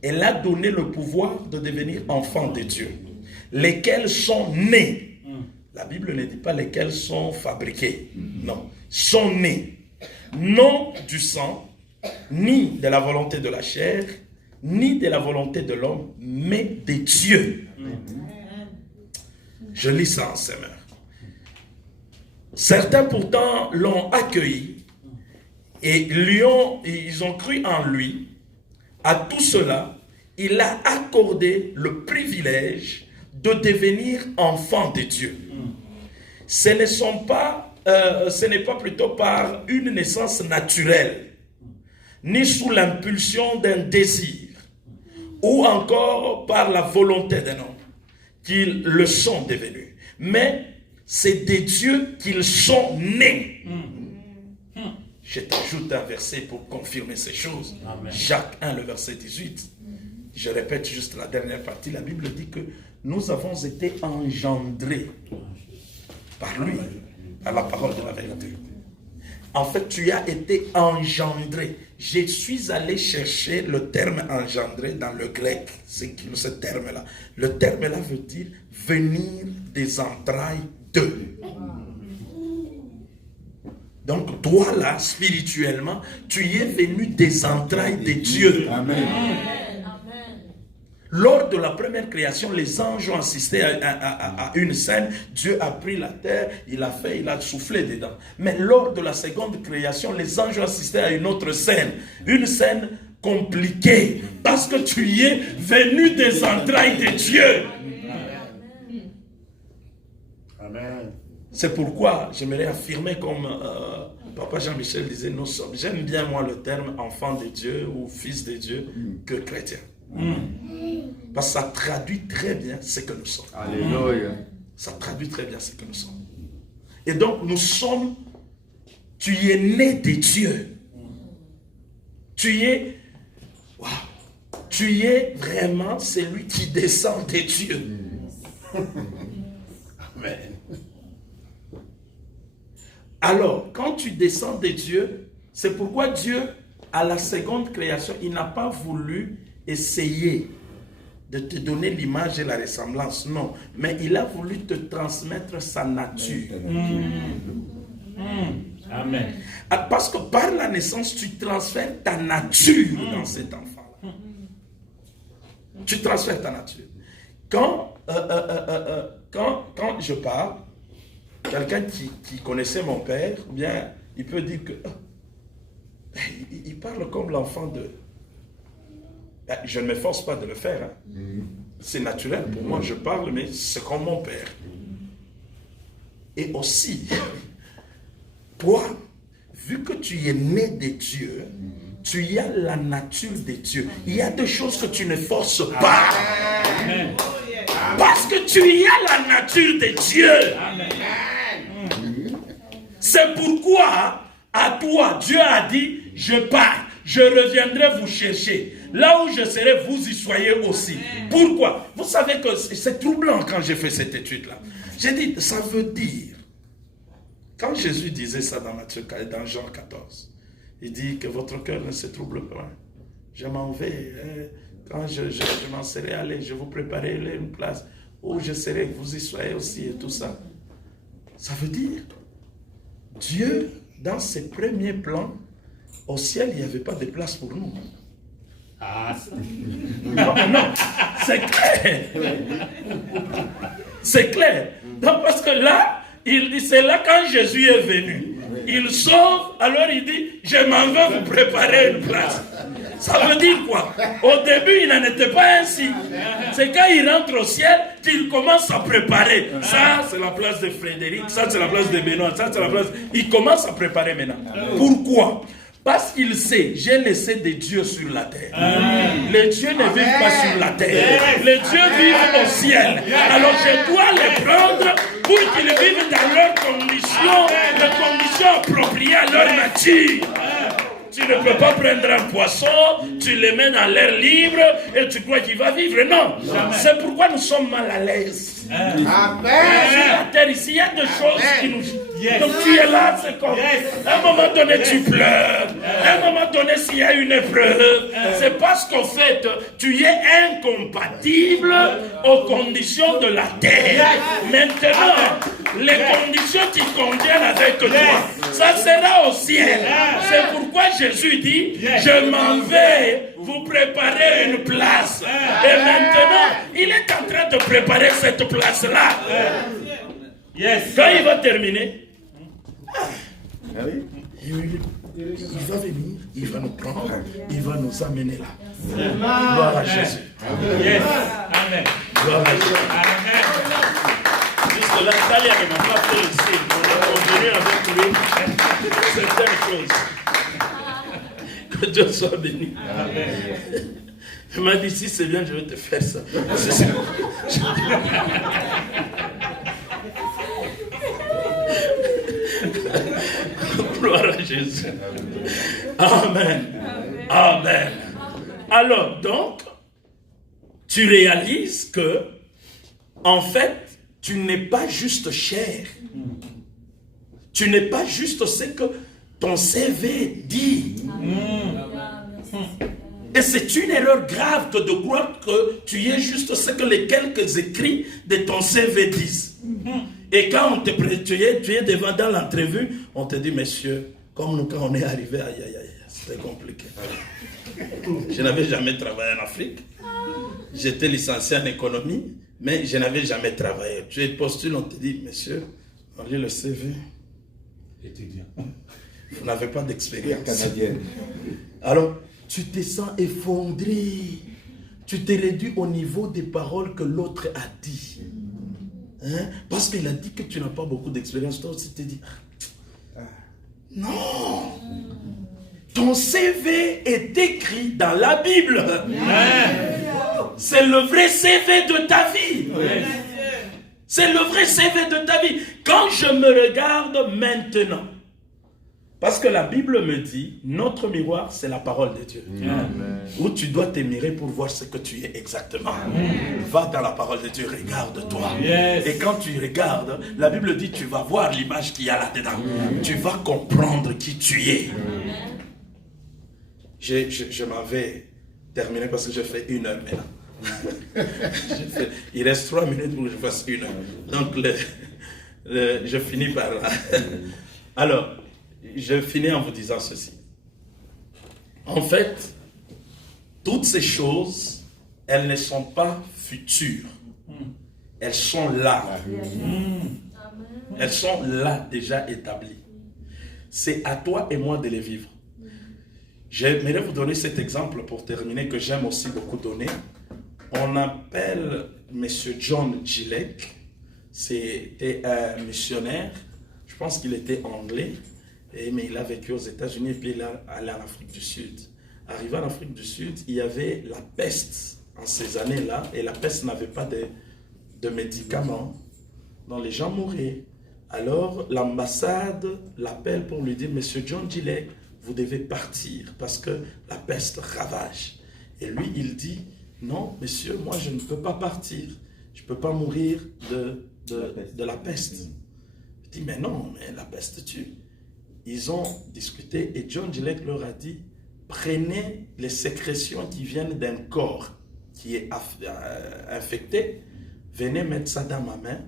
elle a donné le pouvoir de devenir enfants de Dieu, lesquels sont nés. La Bible ne dit pas lesquels sont fabriqués, non, sont nés, non du sang, ni de la volonté de la chair, ni de la volonté de l'homme, mais de Dieu. Je lis ça en semeur. Certains pourtant l'ont accueilli et ils ont cru en lui. À tout cela, il a accordé le privilège de devenir enfant de Dieu. Ce n'est pas plutôt par une naissance naturelle, ni sous l'impulsion d'un désir, ou encore par la volonté d'un homme, qu'ils le sont devenus. Mais c'est de Dieu qu'ils sont nés. Je t'ajoute un verset pour confirmer ces choses. Amen. Jacques 1, le verset 18. Je répète juste la dernière partie. La Bible dit que nous avons été engendrés par lui, par la parole de la vérité. En fait, tu as été engendré. Je suis allé chercher le terme engendré dans le grec. C'est ce terme-là. Le terme-là veut dire venir des entrailles d'eux. Donc, toi là, spirituellement, tu es venu des entrailles de Dieu. Amen. Lors de la première création, les anges ont assisté à une scène. Dieu a pris la terre, il a soufflé dedans. Mais lors de la seconde création, les anges ont assisté à une autre scène. Une scène compliquée. Parce que tu es venu des entrailles de Dieu. Amen. C'est pourquoi j'aimerais affirmer comme Papa Jean-Michel disait, nous sommes. J'aime bien moi le terme enfant de Dieu ou fils de Dieu que chrétien. Parce que ça traduit très bien ce que nous sommes. Alléluia. Ça traduit très bien ce que nous sommes. Et donc nous sommes, tu es né de Dieu. Tu es vraiment celui qui descend de Dieu. Amen. Alors, quand tu descends de Dieu, c'est pourquoi Dieu, à la seconde création, il n'a pas voulu essayer de te donner l'image et la ressemblance. Non, mais il a voulu te transmettre sa nature. Amen. Parce que par la naissance, tu transfères ta nature dans cet enfant-là. Tu transfères ta nature. Quand je parle, quelqu'un qui connaissait mon père, bien, il peut dire que il parle comme l'enfant de... Je ne m'efforce pas de le faire. Hein. C'est naturel pour moi, je parle, mais c'est comme mon père. Et aussi, toi, vu que tu es né de Dieu, tu as la nature de Dieu. Il y a des choses que tu ne forces pas. Amen. Parce que tu as la nature de Dieu. Amen. C'est pourquoi, à toi, Dieu a dit, je pars, je reviendrai vous chercher. Là où je serai, vous y soyez aussi. Pourquoi? Vous savez que c'est troublant quand j'ai fait cette étude-là. J'ai dit, ça veut dire, quand Jésus disait ça dans Jean 14, il dit que votre cœur ne se trouble pas. Je m'en vais, quand je m'en serai allé, je vous préparerai une place où je serai, vous y soyez aussi et tout ça. Ça veut dire, Dieu, dans ses premiers plans, au ciel, il n'y avait pas de place pour nous. Ah, Non, c'est clair. C'est clair. Donc, parce que là, il dit, c'est là quand Jésus est venu. Il sauve, alors il dit, je m'en vais vous préparer une place. Ça veut dire quoi? Au début, il n'en était pas ainsi. C'est quand il rentre au ciel qu'il commence à préparer. Ça, c'est la place de Frédéric. Ça, c'est la place de Benoît. Ça, c'est la place... Il commence à préparer maintenant. Pourquoi? Parce qu'il sait, j'ai laissé des dieux sur la terre. Les dieux ne vivent pas sur la terre. Les dieux vivent au ciel. Alors je dois les prendre pour qu'ils vivent dans leurs conditions, les conditions appropriées à leur nature. Tu ne peux pas prendre un poisson, tu le mets dans l'air libre et tu crois qu'il va vivre. Non. C'est pourquoi nous sommes mal à l'aise. Amen. Sur la terre ici, il y a des choses qui nous... Donc tu es là, c'est comme... À un moment donné, tu pleures. À un moment donné, s'il y a une épreuve, c'est parce qu'en fait, tu es incompatible aux conditions de la terre. Maintenant, les conditions qui conviennent avec toi, ça sera au ciel. C'est pourquoi Jésus dit, je m'en vais vous préparer une place. Et maintenant, il est en train de préparer cette place-là. Quand il va terminer, il va venir, il va nous prendre, il va nous amener là. Gloire à Jésus. Amen. Gloire à Jésus. Jusque là, Talia ne m'a pas fait ici. On a convenu avec lui certaines choses. Que Dieu soit béni. Il m'a dit, si c'est bien, je vais te faire ça. Gloire à Jésus. Amen. Amen. Alors, donc, tu réalises que, en fait, tu n'es pas juste chair. Tu n'es pas juste ce que ton CV dit. Et c'est une erreur grave que de croire que tu es juste ce que les quelques écrits de ton CV disent. Et quand tu es devant dans l'entrevue, on te dit, monsieur, comme nous, quand on est arrivé, aïe, aïe, aïe, c'était compliqué. Je n'avais jamais travaillé en Afrique. J'étais licencié en économie, mais je n'avais jamais travaillé. Tu es postule, on te dit, monsieur, on lit le CV. Étudiant. Vous n'avez pas d'expérience. Canadienne. Alors, tu te sens effondré. Tu te réduis au niveau des paroles que l'autre a dit. Hein? Parce qu'il a dit que tu n'as pas beaucoup d'expérience. Toi aussi, tu te dis, non. Ton CV est écrit dans la Bible. C'est le vrai CV de ta vie. C'est le vrai CV de ta vie. Quand je me regarde maintenant, parce que la Bible me dit, notre miroir, c'est la parole de Dieu. Amen. Où tu dois te mirer pour voir ce que tu es exactement. Amen. Va dans la parole de Dieu, regarde-toi. Yes. Et quand tu regardes, la Bible dit, tu vas voir l'image qu'il y a là-dedans. Amen. Tu vas comprendre qui tu es. Amen. Je m'en vais terminer parce que je fais 1 heure maintenant. Il reste 3 minutes pour que je fasse 1 heure. Donc, je finis par là. Alors, je finis en vous disant ceci. En fait, toutes ces choses, elles ne sont pas futures. Elles sont là. Elles sont là déjà établies. C'est à toi et moi de les vivre. J'aimerais vous donner cet exemple pour terminer que j'aime aussi beaucoup donner. On appelle M. John Gillett. C'était un missionnaire. Je pense qu'il était anglais. Mais il a vécu aux États-Unis et puis il est allé en Afrique du Sud. Arrivé en Afrique du Sud, il y avait la peste en ces années-là et la peste n'avait pas de médicaments. Donc les gens mouraient. Alors l'ambassade l'appelle pour lui dire, Monsieur John Gillett, vous devez partir parce que la peste ravage. Et lui, il dit, non, monsieur, moi je ne peux pas partir. Je ne peux pas mourir de la peste. Il dit, mais non, mais la peste tue. Ils ont discuté et John Gillett leur a dit, prenez les sécrétions qui viennent d'un corps qui est infecté, venez mettre ça dans ma main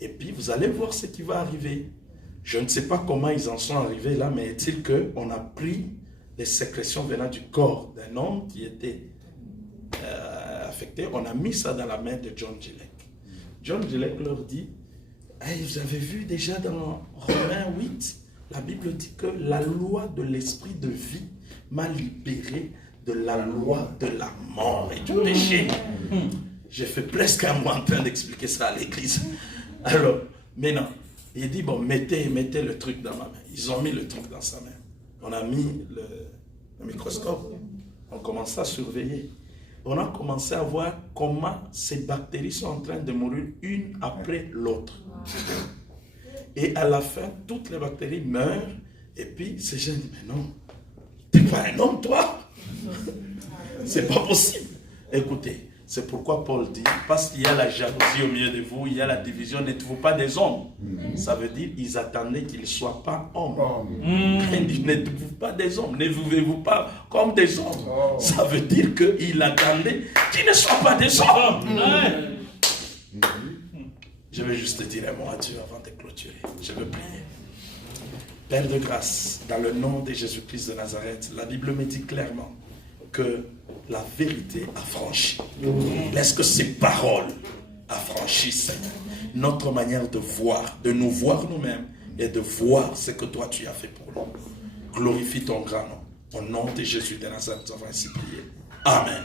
et puis vous allez voir ce qui va arriver. Je ne sais pas comment ils en sont arrivés là, mais est-il qu'on a pris les sécrétions venant du corps d'un homme qui était affecté, on a mis ça dans la main de John Gillett. John Gillett leur dit, hey, vous avez vu déjà dans Romains 8, la Bible dit que la loi de l'esprit de vie m'a libéré de la loi de la mort et du péché. J'ai fait presque un mois en train d'expliquer ça à l'église. Alors, maintenant, il dit, bon, mettez le truc dans ma main. Ils ont mis le truc dans sa main. On a mis le microscope. On commence à surveiller. On a commencé à voir comment ces bactéries sont en train de mourir une après l'autre. Et à la fin, toutes les bactéries meurent. Et puis, ces gens disent, mais non, t'es pas un homme, toi. C'est pas possible. Écoutez, C'est pourquoi Paul dit, parce qu'il y a la jalousie au milieu de vous, il y a la division, n'êtes-vous pas des hommes? Ça veut dire, ils attendaient qu'ils ne soient pas hommes. Il dit, n'êtes-vous pas des hommes? Ne vivez-vous pas comme des hommes? Ça veut dire qu'il attendait qu'ils ne soient pas des hommes. Je vais juste te dire un mot à Dieu avant de clôturer. Je veux prier. Père de grâce, dans le nom de Jésus-Christ de Nazareth, la Bible me dit clairement que la vérité affranchit. Laisse que ces paroles affranchissent notre manière de voir, de nous voir nous-mêmes et de voir ce que toi tu as fait pour nous. Glorifie ton grand nom. Au nom de Jésus de Nazareth, nous avons ainsi prié. Amen.